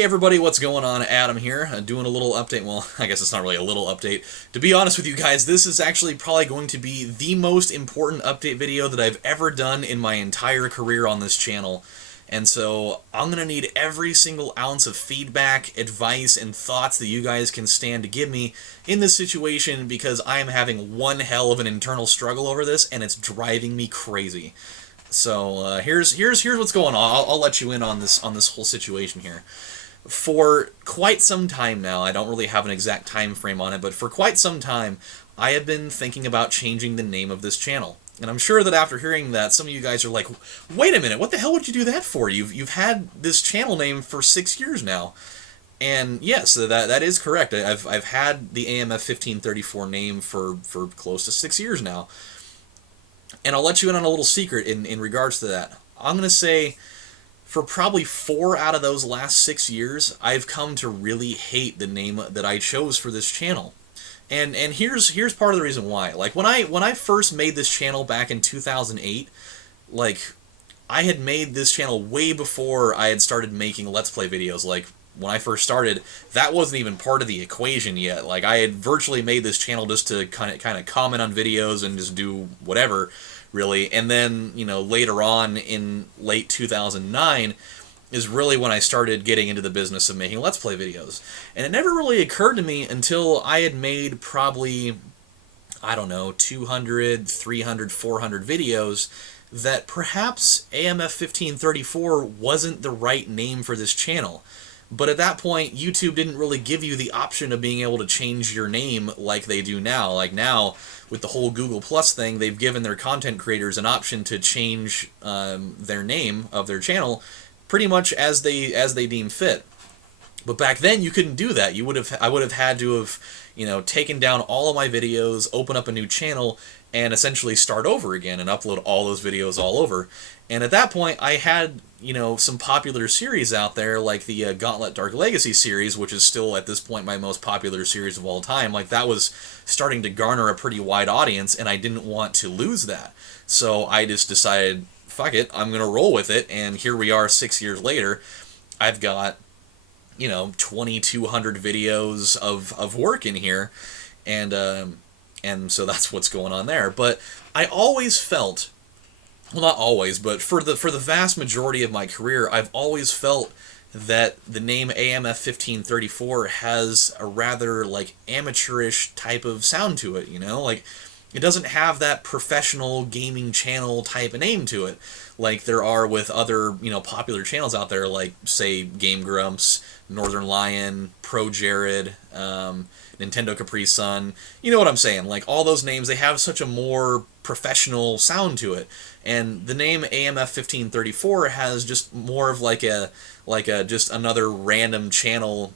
Hey everybody, what's going on? Adam here, doing a little update. Well, I guess it's not really a little update. To be honest with you guys, this is actually probably going to be the most important update video that I've ever done in my entire career on this channel. And so I'm going to need every single ounce of feedback, advice, and thoughts that you guys can stand to give me in this situation because I am having one hell of an internal struggle over this and it's driving me crazy. So here's what's going on. I'll let you in on this whole situation here. For quite some time now, I don't really have an exact time frame on it, but for quite some time, I have been thinking about changing the name of this channel. And I'm sure that after hearing that, some of you guys are like, wait a minute, what the hell would you do that for? You've had this channel name for 6 years now. And yes, that is correct. I've had the AMF 1534 name for close to 6 years now. And I'll let you in on a little secret in regards to that. I'm going to say for probably 4 out of those last 6 years, I've come to really hate the name that I chose for this channel. And here's part of the reason why. Like when I first made this channel back in 2008, like I had made this channel way before I had started making Let's Play videos. Like when I first started, that wasn't even part of the equation yet. Like I had virtually made this channel just to kind of comment on videos and just do whatever, really. And then, you know, later on in late 2009 is really when I started getting into the business of making Let's Play videos. And it never really occurred to me until I had made probably, I don't know, 200, 300, 400 videos that perhaps AMF 1534 wasn't the right name for this channel. But at that point, YouTube didn't really give you the option of being able to change your name like they do now. Like now, with the whole Google Plus thing, they've given their content creators an option to change their name of their channel pretty much as they deem fit. But back then, you couldn't do that. I would have had to have, you know, taken down all of my videos, open up a new channel, and essentially start over again and upload all those videos all over. And at that point, I had, you know, some popular series out there, like the Gauntlet Dark Legacy series, which is still, at this point, my most popular series of all time. Like, that was starting to garner a pretty wide audience, and I didn't want to lose that. So I just decided, fuck it, I'm going to roll with it, and here we are 6 years later. I've got, you know, 2,200 videos of work in here, and so that's what's going on there. But I always felt, well, not always, but for the vast majority of my career, I've always felt that the name AMF 1534 has a rather, like, amateurish type of sound to it, you know? Like, it doesn't have that professional gaming channel type of name to it, like there are with other, you know, popular channels out there, like, say, Game Grumps, Northern Lion, Pro Jared, Nintendo Capri Sun. You know what I'm saying? Like, all those names, they have such a more professional sound to it. And the name AMF 1534 has just more of like a just another random channel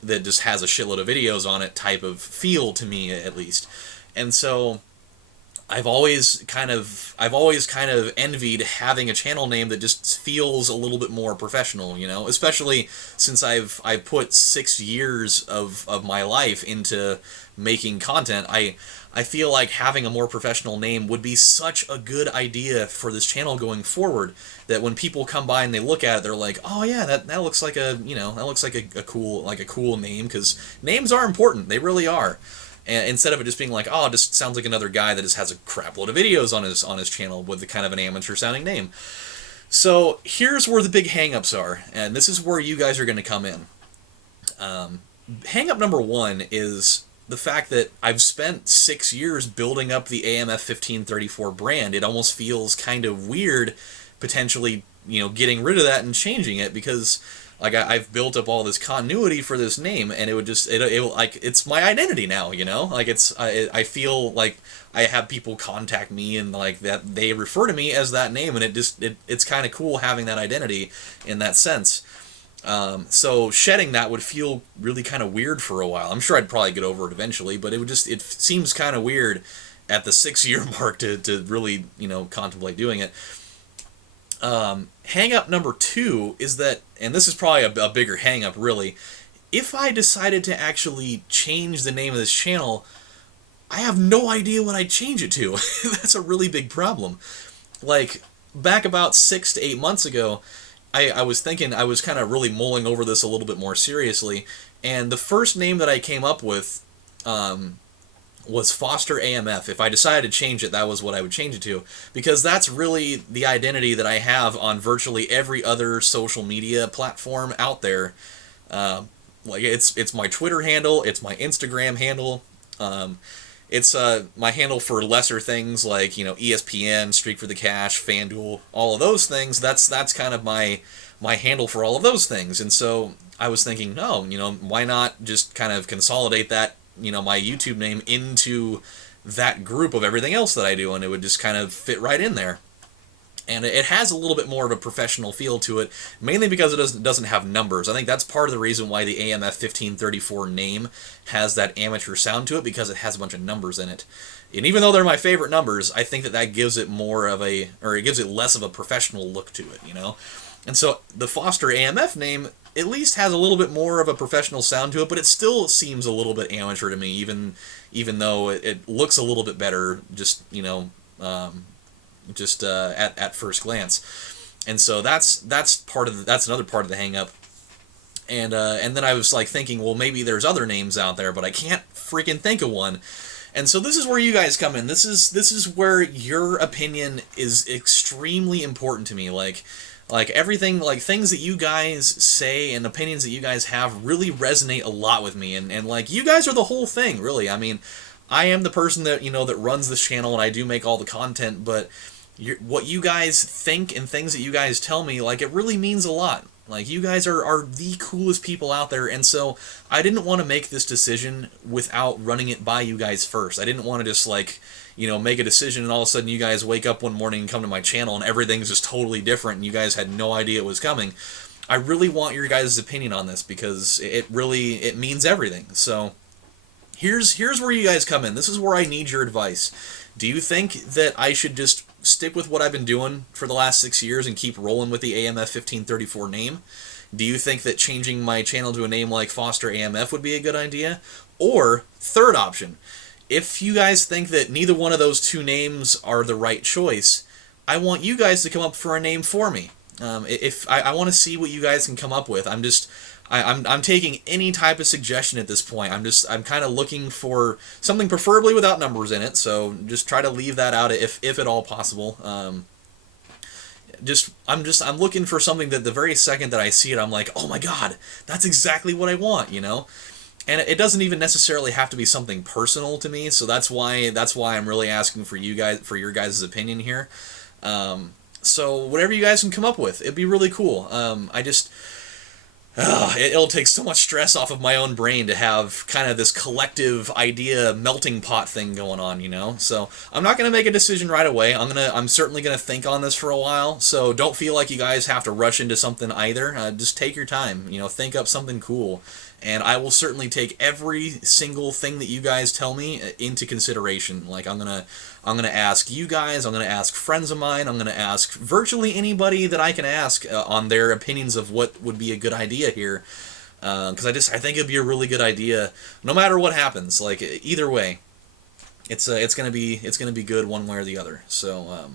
that just has a shitload of videos on it type of feel to me, at least. And so I've always kind of envied having a channel name that just feels a little bit more professional, you know, especially since I've put 6 years of my life into making content. I feel like having a more professional name would be such a good idea for this channel going forward, that when people come by and they look at it, they're like, oh yeah, that looks like a, you know, that looks like a cool name, because names are important. They really are. And instead of it just being like, oh, it just sounds like another guy that just has a crap load of videos on his channel with kind of an amateur-sounding name. So here's where the big hang-ups are, and this is where you guys are going to come in. Hang-up number one is the fact that I've spent 6 years building up the AMF 1534 brand. It almost feels kind of weird, potentially, you know, getting rid of that and changing it, because like I've built up all this continuity for this name, and it would just like, it's my identity now, you know. Like I feel like I have people contact me and like that they refer to me as that name, and it's kind of cool having that identity in that sense. So shedding that would feel really kind of weird for a while. I'm sure I'd probably get over it eventually, but it seems kind of weird at the 6-year mark to really, you know, contemplate doing it. Hang-up number two is that, and this is probably a bigger hang-up really, if I decided to actually change the name of this channel, I have no idea what I'd change it to. That's a really big problem. Like, back about 6 to 8 months ago, I was thinking, I was kind of really mulling over this a little bit more seriously, and the first name that I came up with was Foster AMF. If I decided to change it, that was what I would change it to, because that's really the identity that I have on virtually every other social media platform out there. Like it's my Twitter handle, it's my Instagram handle, it's my handle for lesser things like, you know, ESPN, Streak for the Cash, FanDuel, all of those things. That's kind of my handle for all of those things. And so I was thinking, no, you know, why not just kind of consolidate that, you know, my YouTube name into that group of everything else that I do, and it would just kind of fit right in there. And it has a little bit more of a professional feel to it, mainly because it doesn't have numbers. I think that's part of the reason why the AMF 1534 name has that amateur sound to it, because it has a bunch of numbers in it. And even though they're my favorite numbers, I think that gives it more of a, or it gives it less of a professional look to it, you know? And so the Foster AMF name at least has a little bit more of a professional sound to it, but it still seems a little bit amateur to me, even though it looks a little bit better, just, you know, at first glance. And so that's another part of the hang up. And then I was like thinking, well, maybe there's other names out there, but I can't freaking think of one. And so this is where you guys come in. This is where your opinion is extremely important to me. Like everything, like things that you guys say and opinions that you guys have really resonate a lot with me. And like, you guys are the whole thing, really. I mean, I am the person that, you know, that runs this channel, and I do make all the content, but what you guys think and things that you guys tell me, like, it really means a lot. Like, you guys are the coolest people out there, and so I didn't want to make this decision without running it by you guys first. I didn't want to just, like, you know, make a decision and all of a sudden you guys wake up one morning and come to my channel and everything's just totally different and you guys had no idea it was coming. I really want your guys' opinion on this, because it means everything. So here's where you guys come in. This is where I need your advice. Do you think that I should just stick with what I've been doing for the last 6 years and keep rolling with the AMF 1534 name? Do you think that changing my channel to a name like Foster AMF would be a good idea? Or, third option, if you guys think that neither one of those two names are the right choice, I want you guys to come up for a name for me. If I want to see what you guys can come up with. I'm taking any type of suggestion at this point. I'm kind of looking for something preferably without numbers in it. So just try to leave that out if at all possible. I'm looking for something that the very second that I see it, I'm like, oh my god, that's exactly what I want, you know. And it doesn't even necessarily have to be something personal to me. So that's why I'm really asking for you guys, for your guys' opinion here. So whatever you guys can come up with, it'd be really cool. It'll take so much stress off of my own brain to have kind of this collective idea melting pot thing going on, you know? So I'm not going to make a decision right away. I'm certainly going to think on this for a while. So don't feel like you guys have to rush into something either. Just take your time, you know, think up something cool. And I will certainly take every single thing that you guys tell me into consideration. Like, I'm gonna ask you guys, I'm gonna ask friends of mine, I'm gonna ask virtually anybody that I can ask on their opinions of what would be a good idea here. Because I think it'd be a really good idea, no matter what happens. Like, either way, it's gonna be good one way or the other. So.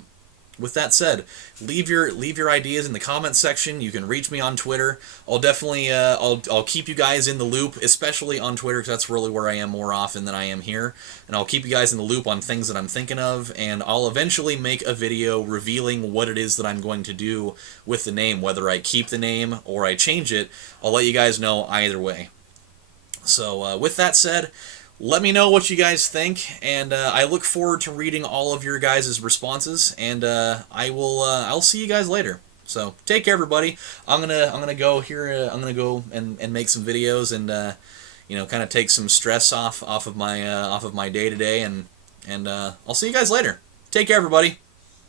With that said, leave your ideas in the comments section. You can reach me on Twitter. I'll definitely I'll keep you guys in the loop, especially on Twitter, because that's really where I am more often than I am here. And I'll keep you guys in the loop on things that I'm thinking of, and I'll eventually make a video revealing what it is that I'm going to do with the name, whether I keep the name or I change it. I'll let you guys know either way. So with that said, let me know what you guys think, and I look forward to reading all of your guys' responses, and I'll see you guys later. So take care, everybody. I'm gonna go here. I'm gonna go and make some videos and you know, kind of take some stress off of my day to day, and I'll see you guys later. Take care, everybody.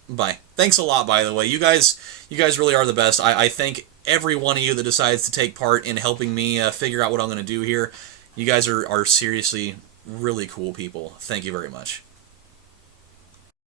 Bye. Thanks a lot, by the way. You guys really are the best. I thank every one of you that decides to take part in helping me figure out what I'm gonna do here. You guys are seriously really cool people. Thank you very much.